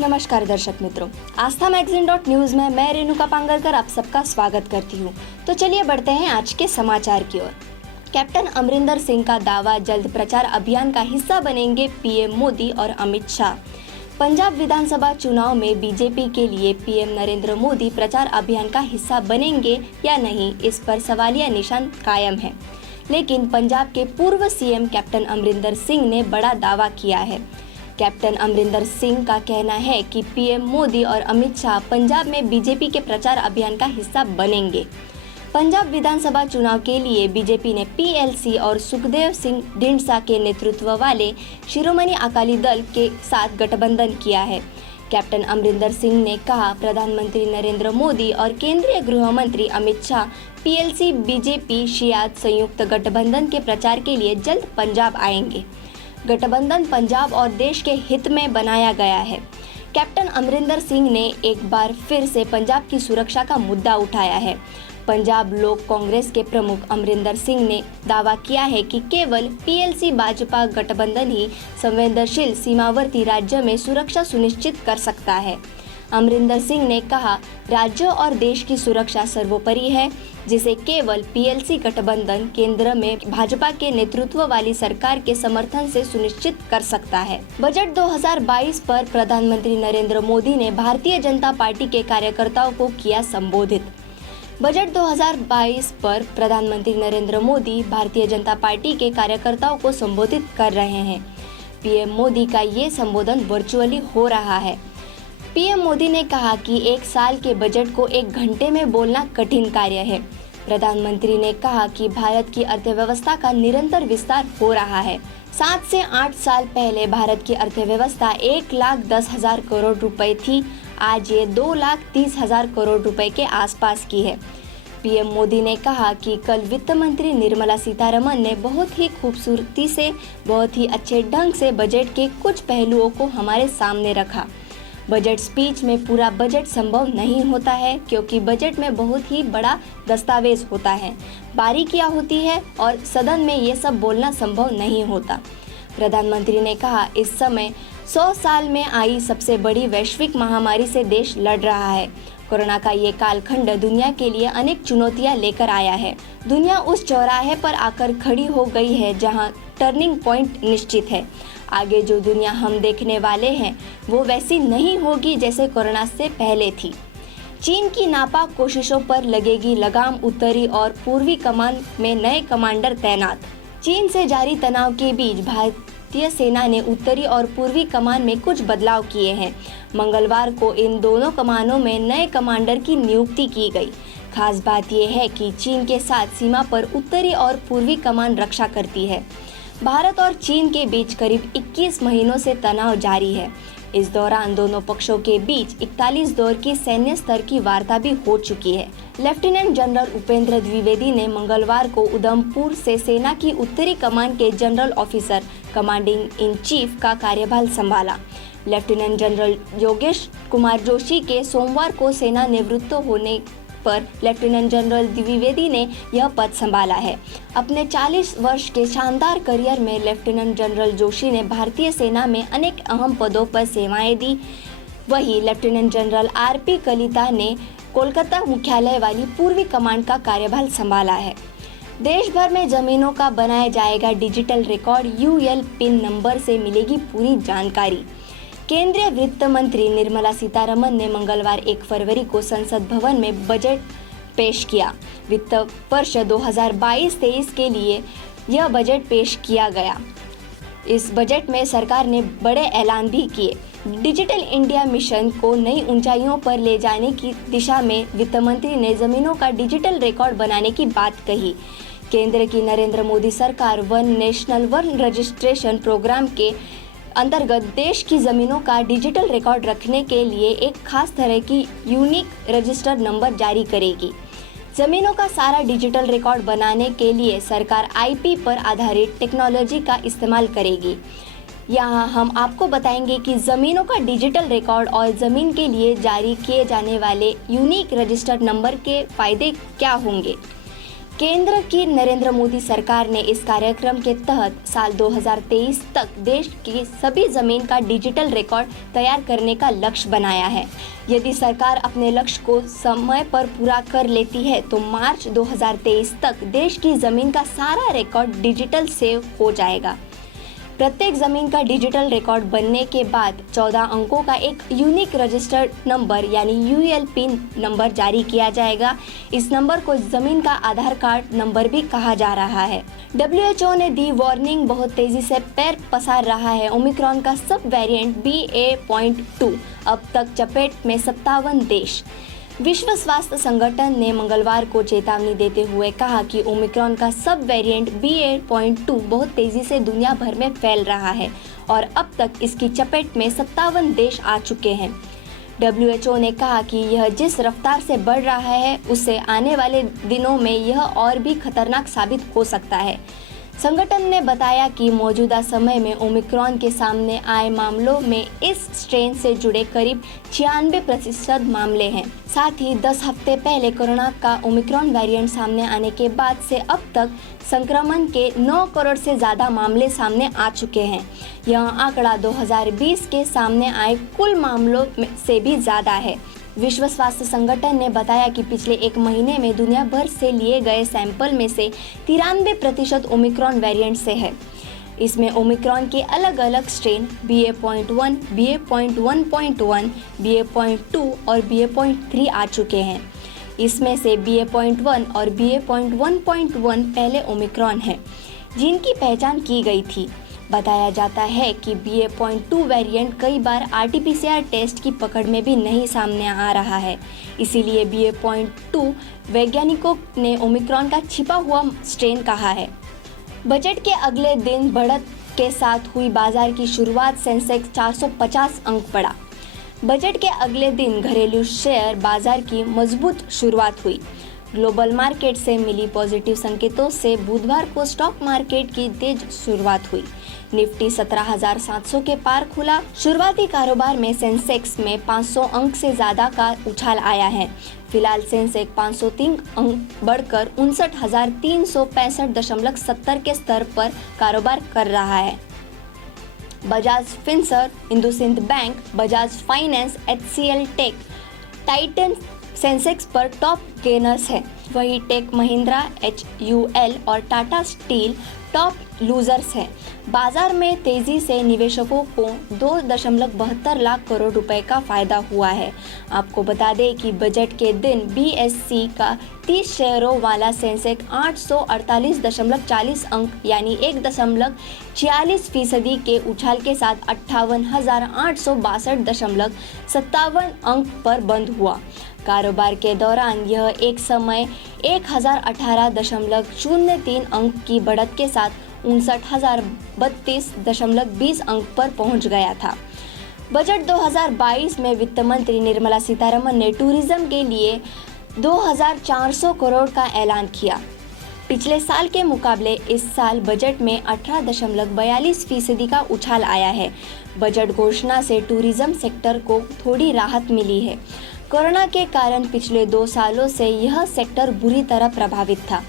नमस्कार दर्शक मित्रों, आस्था मैगजीन.न्यूज में मैं रेणुका पांगरकर आप सबका स्वागत करती हूँ। तो चलिए बढ़ते हैं आज के समाचार की ओर। कैप्टन अमरिंदर सिंह का दावा, जल्द प्रचार अभियान का हिस्सा बनेंगे पीएम मोदी और अमित शाह। पंजाब विधानसभा चुनाव में बीजेपी के लिए पीएम नरेंद्र मोदी प्रचार अभियान का हिस्सा बनेंगे या नहीं, इस पर सवालिया निशान कायम है। लेकिन पंजाब के पूर्व सीएम कैप्टन अमरिंदर सिंह ने बड़ा दावा किया है। कैप्टन अमरिंदर सिंह का कहना है कि पीएम मोदी और अमित शाह पंजाब में बीजेपी के प्रचार अभियान का हिस्सा बनेंगे। पंजाब विधानसभा चुनाव के लिए बीजेपी ने पीएलसी और सुखदेव सिंह ढींडसा के नेतृत्व वाले शिरोमणि अकाली दल के साथ गठबंधन किया है। कैप्टन अमरिंदर सिंह ने कहा, प्रधानमंत्री नरेंद्र मोदी और केंद्रीय गृह मंत्री अमित शाह पीएलसी बीजेपी शियाद संयुक्त गठबंधन के प्रचार के लिए जल्द पंजाब आएंगे। गठबंधन पंजाब और देश के हित में बनाया गया है। कैप्टन अमरिंदर सिंह ने एक बार फिर से पंजाब की सुरक्षा का मुद्दा उठाया है। पंजाब लोक कांग्रेस के प्रमुख अमरिंदर सिंह ने दावा किया है कि केवल पीएलसी भाजपा गठबंधन ही संवेदनशील सीमावर्ती राज्य में सुरक्षा सुनिश्चित कर सकता है। अमरिंदर सिंह ने कहा, राज्य और देश की सुरक्षा सर्वोपरि है, जिसे केवल पीएलसी गठबंधन केंद्र में भाजपा के नेतृत्व वाली सरकार के समर्थन से सुनिश्चित कर सकता है। बजट 2022 पर प्रधानमंत्री नरेंद्र मोदी ने भारतीय जनता पार्टी के कार्यकर्ताओं को किया संबोधित। बजट 2022 पर प्रधानमंत्री नरेंद्र मोदी भारतीय जनता पार्टी के कार्यकर्ताओं को संबोधित कर रहे हैं। पीएम मोदी का ये संबोधन वर्चुअली हो रहा है। पीएम मोदी ने कहा कि एक साल के बजट को एक घंटे में बोलना कठिन कार्य है। प्रधानमंत्री ने कहा कि भारत की अर्थव्यवस्था का निरंतर विस्तार हो रहा है। 7 से 8 साल पहले भारत की अर्थव्यवस्था 1,10,000 करोड़ रुपए थी। आज ये 2,30,000 करोड़ रुपए के आसपास की है। पीएम मोदी ने कहा कि कल वित्त मंत्री निर्मला सीतारमण ने बहुत ही खूबसूरती से, बहुत ही अच्छे ढंग से बजट के कुछ पहलुओं को हमारे सामने रखा। बजट स्पीच में पूरा बजट संभव नहीं होता है, क्योंकि बजट में बहुत ही बड़ा दस्तावेज होता है, बारीकियां होती है और सदन में ये सब बोलना संभव नहीं होता। प्रधानमंत्री ने कहा, इस समय 100 साल में आई सबसे बड़ी वैश्विक महामारी से देश लड़ रहा है। कोरोना का ये कालखंड दुनिया के लिए अनेक चुनौतियां लेकर आया है। दुनिया उस चौराहे पर आकर खड़ी हो गई है जहां टर्निंग पॉइंट निश्चित है। आगे जो दुनिया हम देखने वाले हैं वो वैसी नहीं होगी जैसे कोरोना से पहले थी। चीन की नापाक कोशिशों पर लगेगी लगाम, उत्तरी और पूर्वी कमान में नए कमांडर तैनात। चीन से जारी तनाव के बीच भारतीय सेना ने उत्तरी और पूर्वी कमान में कुछ बदलाव किए हैं। मंगलवार को इन दोनों कमानों में नए कमांडर की नियुक्ति की गई। खास बात यह है कि चीन के साथ सीमा पर उत्तरी और पूर्वी कमान रक्षा करती है। भारत और चीन के बीच करीब 21 महीनों से तनाव जारी है। इस दौरान दोनों पक्षों के बीच 41 दौर की सैन्य स्तर की वार्ता भी हो चुकी है। लेफ्टिनेंट जनरल उपेंद्र द्विवेदी ने मंगलवार को उधमपुर से सेना की उत्तरी कमान के general officer commanding in chief का कार्यभार संभाला। लेफ्टिनेंट जनरल योगेश कुमार जोशी के सोमवार को सेना निवृत्त होने पर लेफ्टिनेंट जनरल द्विवेदी ने यह पद संभाला है। अपने 40 वर्ष के शानदार करियर में लेफ्टिनेंट जनरल जोशी ने भारतीय सेना में अनेक अहम पदों पर सेवाएं दी। वहीं लेफ्टिनेंट जनरल आरपी कलिता ने कोलकाता मुख्यालय वाली पूर्वी कमांड का कार्यभार संभाला है। देश भर में जमीनों का बनाया जाएगा digital record, ULPIN number से मिलेगी पूरी जानकारी। केंद्रीय वित्त मंत्री निर्मला सीतारमण ने मंगलवार 1 फरवरी को संसद भवन में बजट पेश किया। वित्त वर्ष 2022-23 के लिए यह बजट पेश किया गया। इस बजट में सरकार ने बड़े ऐलान भी किए। डिजिटल इंडिया मिशन को नई ऊंचाइयों पर ले जाने की दिशा में वित्त मंत्री ने जमीनों का डिजिटल रिकॉर्ड बनाने की बात कही। केंद्र की नरेंद्र मोदी सरकार one nation one registration programme के अंतर्गत देश की ज़मीनों का डिजिटल रिकॉर्ड रखने के लिए एक खास तरह की यूनिक रजिस्टर नंबर जारी करेगी। ज़मीनों का सारा डिजिटल रिकॉर्ड बनाने के लिए सरकार आईपी पर आधारित टेक्नोलॉजी का इस्तेमाल करेगी। यहाँ हम आपको बताएंगे कि ज़मीनों का डिजिटल रिकॉर्ड और ज़मीन के लिए जारी किए जाने वाले यूनिक रजिस्टर नंबर के फ़ायदे क्या होंगे। केंद्र की नरेंद्र मोदी सरकार ने इस कार्यक्रम के तहत साल 2023 तक देश की सभी जमीन का डिजिटल रिकॉर्ड तैयार करने का लक्ष्य बनाया है। यदि सरकार अपने लक्ष्य को समय पर पूरा कर लेती है तो मार्च 2023 तक देश की जमीन का सारा रिकॉर्ड डिजिटल सेव हो जाएगा। प्रत्येक जमीन का डिजिटल रिकॉर्ड बनने के बाद 14 अंकों का एक यूनिक रजिस्टर्ड नंबर यानी ULP नंबर जारी किया जाएगा। इस नंबर को जमीन का आधार कार्ड नंबर भी कहा जा रहा है। WHO ने दी वार्निंग, बहुत तेजी से पैर पसार रहा है ओमिक्रॉन का सब वेरिएंट BA.2, अब तक चपेट में 57 देश। विश्व स्वास्थ्य संगठन ने मंगलवार को चेतावनी देते हुए कहा कि ओमिक्रॉन का सब वेरिएंट BA.2 बहुत तेजी से दुनिया भर में फैल रहा है और अब तक इसकी चपेट में 57 देश आ चुके हैं। WHO ने कहा कि यह जिस रफ्तार से बढ़ रहा है उससे आने वाले दिनों में यह और भी खतरनाक साबित हो सकता है। संगठन ने बताया कि मौजूदा समय में ओमिक्रॉन के सामने आए मामलों में इस स्ट्रेन से जुड़े करीब 96% मामले हैं। साथ ही 10 हफ्ते पहले कोरोना का ओमिक्रॉन वेरिएंट सामने आने के बाद से अब तक संक्रमण के 9 करोड़ से ज़्यादा मामले सामने आ चुके हैं। यह आंकड़ा 2020 के सामने आए कुल मामलों से भी ज़्यादा है। विश्व स्वास्थ्य संगठन ने बताया कि पिछले एक महीने में दुनिया भर से लिए गए सैंपल में से 93% ओमिक्रॉन वेरिएंट से है। इसमें ओमिक्रॉन के अलग अलग स्ट्रेन BA.1, BA.1.1, BA.2 और BA.3 आ चुके हैं। इसमें से BA.1 और BA.1.1 पहले ओमिक्रॉन है जिनकी पहचान की गई थी। बताया जाता है कि BA.2 वेरिएंट कई बार RT-PCR टेस्ट की पकड़ में भी नहीं सामने आ रहा है। इसीलिए BA.2 वैज्ञानिकों ने ओमिक्रॉन का छिपा हुआ स्ट्रेन कहा है। बजट के अगले दिन बढ़त के साथ हुई बाजार की शुरुआत, सेंसेक्स 450 अंक बढ़ा। बजट के अगले दिन घरेलू शेयर बाजार की मजबूत शुरुआत हुई। ग्लोबल मार्केट से मिली पॉजिटिव संकेतों से बुधवार को स्टॉक मार्केट की तेज शुरुआत हुई। निफ्टी 17,700 के पार खुला। शुरुआती कारोबार में सेंसेक्स में 500 अंक से ज़्यादा का उछाल आया है। फिलहाल सेंसेक्स 503 अंक बढ़कर 59,365.70 के स्तर पर कारोबार कर रहा है। Bajaj Finserv, IndusInd bank, Bajaj finance, HCL tech, Titan Sensex पर टॉप गेनर्स है। वहीं टेक महिंद्रा, HUL और टाटा स्टील टॉप लूजर्स हैं। बाजार में तेजी से निवेशकों को 2.72 लाख करोड़ रुपए का फायदा हुआ है। आपको बता दें कि बजट के दिन BSE का 30 शेयरों वाला सेंसेक्स 848.40 अंक यानी 1.46% के उछाल के साथ 58,862.57 अंक पर बंद हुआ। कारोबार के दौरान यह एक समय 1018.03 अंक की बढ़त के साथ 59,032.20 अंक पर पहुंच गया था। बजट 2022 में वित्त मंत्री निर्मला सीतारमण ने टूरिज्म के लिए 2,400 करोड़ का ऐलान किया। पिछले साल के मुकाबले इस साल बजट में 18.42% का उछाल आया है। बजट घोषणा से टूरिज्म सेक्टर को थोड़ी राहत मिली है। कोरोना के कारण पिछले 2 सालों से यह सेक्टर बुरी तरह प्रभावित था।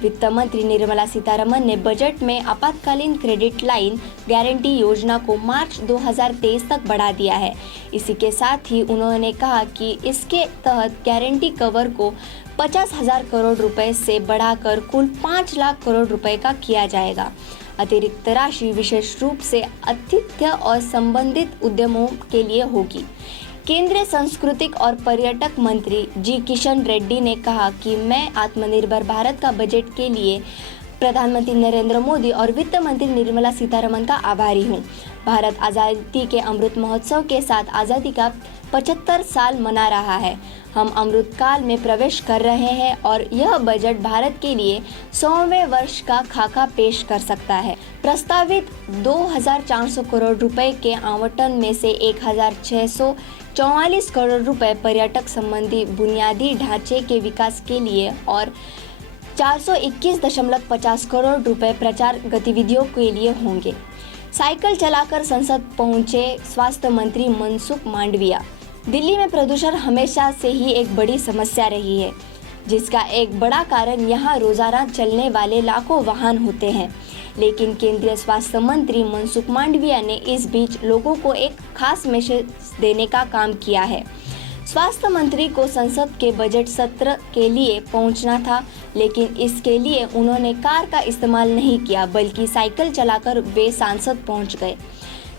वित्त मंत्री निर्मला सीतारमण ने बजट में आपातकालीन क्रेडिट लाइन गारंटी योजना को मार्च 2023 तक बढ़ा दिया है। इसी के साथ ही उन्होंने कहा कि इसके तहत गारंटी कवर को 50,000 करोड़ रुपए से बढ़ाकर कुल 5 लाख करोड़ रुपए का किया जाएगा। अतिरिक्त राशि विशेष रूप से आतिथ्य और संबंधित उद्यमों के लिए होगी। केंद्रीय सांस्कृतिक और पर्यटक मंत्री जी किशन रेड्डी ने कहा कि मैं आत्मनिर्भर भारत का बजट के लिए प्रधानमंत्री नरेंद्र मोदी और वित्त मंत्री निर्मला सीतारमण का आभारी हूं। भारत आज़ादी के अमृत महोत्सव के साथ आज़ादी का 75 साल मना रहा है। हम अमृत काल में प्रवेश कर रहे हैं और यह बजट भारत के लिए 100वें वर्ष का खाका पेश कर सकता है। प्रस्तावित 2,400 करोड़ रुपए के आवंटन में से 1,644 करोड़ रुपए पर्यटक संबंधी बुनियादी ढांचे के विकास के लिए और 421.50 करोड़ रुपए प्रचार गतिविधियों के लिए होंगे। साइकिल चलाकर संसद पहुंचे स्वास्थ्य मंत्री मनसुख मांडविया। दिल्ली में प्रदूषण हमेशा से ही एक बड़ी समस्या रही है। जिसका एक बड़ा कारण यहाँ रोजाना चलने वाले लाखों वाहन होते हैं। लेकिन केंद्रीय स्वास्थ्य मंत्री मनसुख मांडविया ने इस बीच लोगों को एक खास मैसेज देने का काम किया है। स्वास्थ्य मंत्री को संसद के बजट सत्र के लिए पहुंचना था, लेकिन इसके लिए उन्होंने कार का इस्तेमाल नहीं किया, बल्कि साइकिल चलाकर वे सांसद पहुंच गए।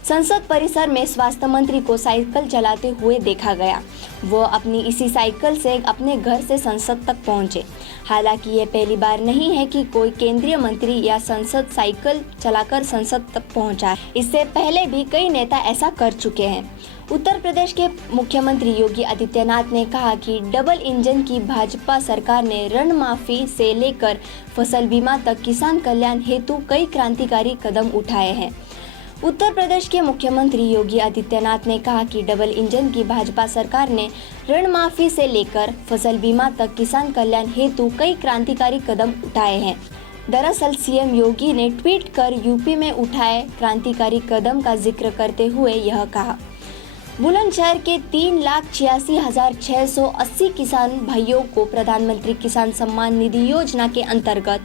संसद परिसर में स्वास्थ्य मंत्री को साइकिल चलाते हुए देखा गया। वो अपनी इसी साइकिल से अपने घर से संसद तक पहुंचे। हालांकि ये पहली बार नहीं है कि कोई केंद्रीय मंत्री या सांसद साइकिल चलाकर संसद तक पहुंचा है। इससे पहले भी कई नेता ऐसा कर चुके हैं। उत्तर प्रदेश के मुख्यमंत्री योगी आदित्यनाथ ने कहा कि डबल इंजन की भाजपा सरकार ने ऋण माफी से लेकर फसल बीमा तक किसान कल्याण हेतु कई क्रांतिकारी कदम उठाए हैं। उत्तर प्रदेश के मुख्यमंत्री योगी आदित्यनाथ ने कहा कि डबल इंजन की भाजपा सरकार ने ऋण माफी से लेकर फसल बीमा तक किसान कल्याण हेतु कई क्रांतिकारी कदम उठाए हैं। दरअसल सीएम योगी ने ट्वीट कर यूपी में उठाए क्रांतिकारी कदम का जिक्र करते हुए यह कहा। बुलंदशहर के 3,86,680 किसान भाइयों को प्रधानमंत्री किसान सम्मान निधि योजना के अंतर्गत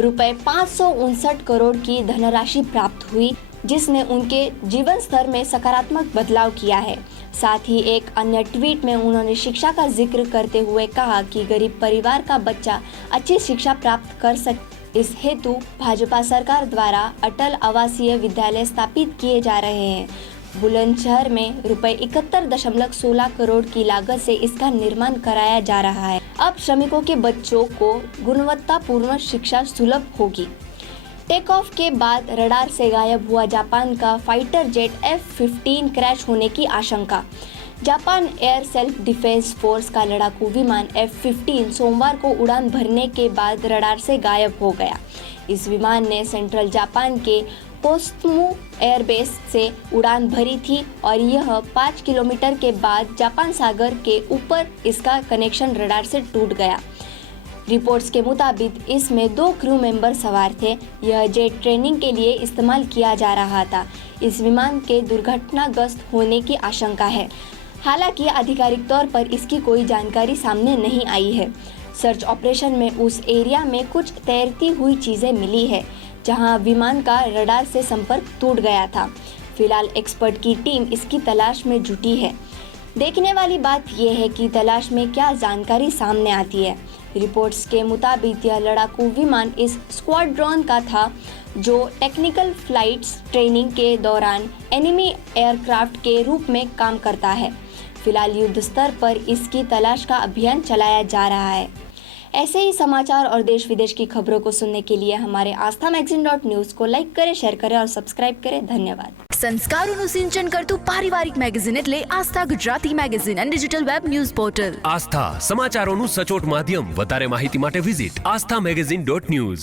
रुपए 559 करोड़ की धनराशि प्राप्त हुई, जिसने उनके जीवन स्तर में सकारात्मक बदलाव किया है। साथ ही एक अन्य ट्वीट में उन्होंने शिक्षा का जिक्र करते हुए कहा कि गरीब परिवार का बच्चा अच्छी शिक्षा प्राप्त कर सके, इस हेतु भाजपा सरकार द्वारा अटल आवासीय विद्यालय स्थापित किए जा रहे हैं। बुलंदशहर में रुपए 71.16 करोड़ की लागत से इसका निर्माण कराया जा रहा है। अब श्रमिकों के बच्चों को गुणवत्तापूर्ण शिक्षा सुलभ होगी। टेक ऑफ के बाद रडार से गायब हुआ जापान का फाइटर जेट F-15 क्रैश होने की आशंका। Japan air self defence force का लड़ाकू विमान F-15 सोमवार को उड़ान भरने के बाद रडार से गायब हो गया। इस विमान ने सेंट्रल जापान के पोत्सुमू एयरबेस से उड़ान भरी थी और यह 5 किलोमीटर के बाद जापान सागर के ऊपर इसका कनेक्शन रडार से टूट गया। रिपोर्ट्स के मुताबिक इसमें 2 क्रू मेंबर सवार थे। यह जेट ट्रेनिंग के लिए इस्तेमाल किया जा रहा था। इस विमान के दुर्घटनाग्रस्त होने की आशंका है। हालांकि आधिकारिक तौर पर इसकी कोई जानकारी सामने नहीं आई है। सर्च ऑपरेशन में उस एरिया में कुछ तैरती हुई चीजें मिली है, जहां विमान का रडार से संपर्क टूट गया था। फिलहाल एक्सपर्ट की टीम इसकी तलाश में जुटी है। देखने वाली बात यह है कि तलाश में क्या जानकारी सामने आती है। रिपोर्ट्स के मुताबिक यह लड़ाकू विमान इस स्क्वाड्रॉन का था, जो टेक्निकल फ्लाइट्स ट्रेनिंग के दौरान एनिमी एयरक्राफ्ट के रूप में काम करता है। फिलहाल युद्ध स्तर पर इसकी तलाश का अभियान चलाया जा रहा है। ऐसे ही समाचार और देश विदेश की खबरों को सुनने के लिए हमारे आस्थामैगजीन.न्यूज को लाइक करें, शेयर करें और सब्सक्राइब करें। धन्यवाद। સંસ્કારોનું સિંચન કરતું પારિવારિક મેગેઝિન એટલે Aastha Gujarati magazine and digital web news portal. Aastha સમાચારોનું સચોટ માધ્યમ. વધારે માહિતી માટે વિઝિટ aasthamagazine.news.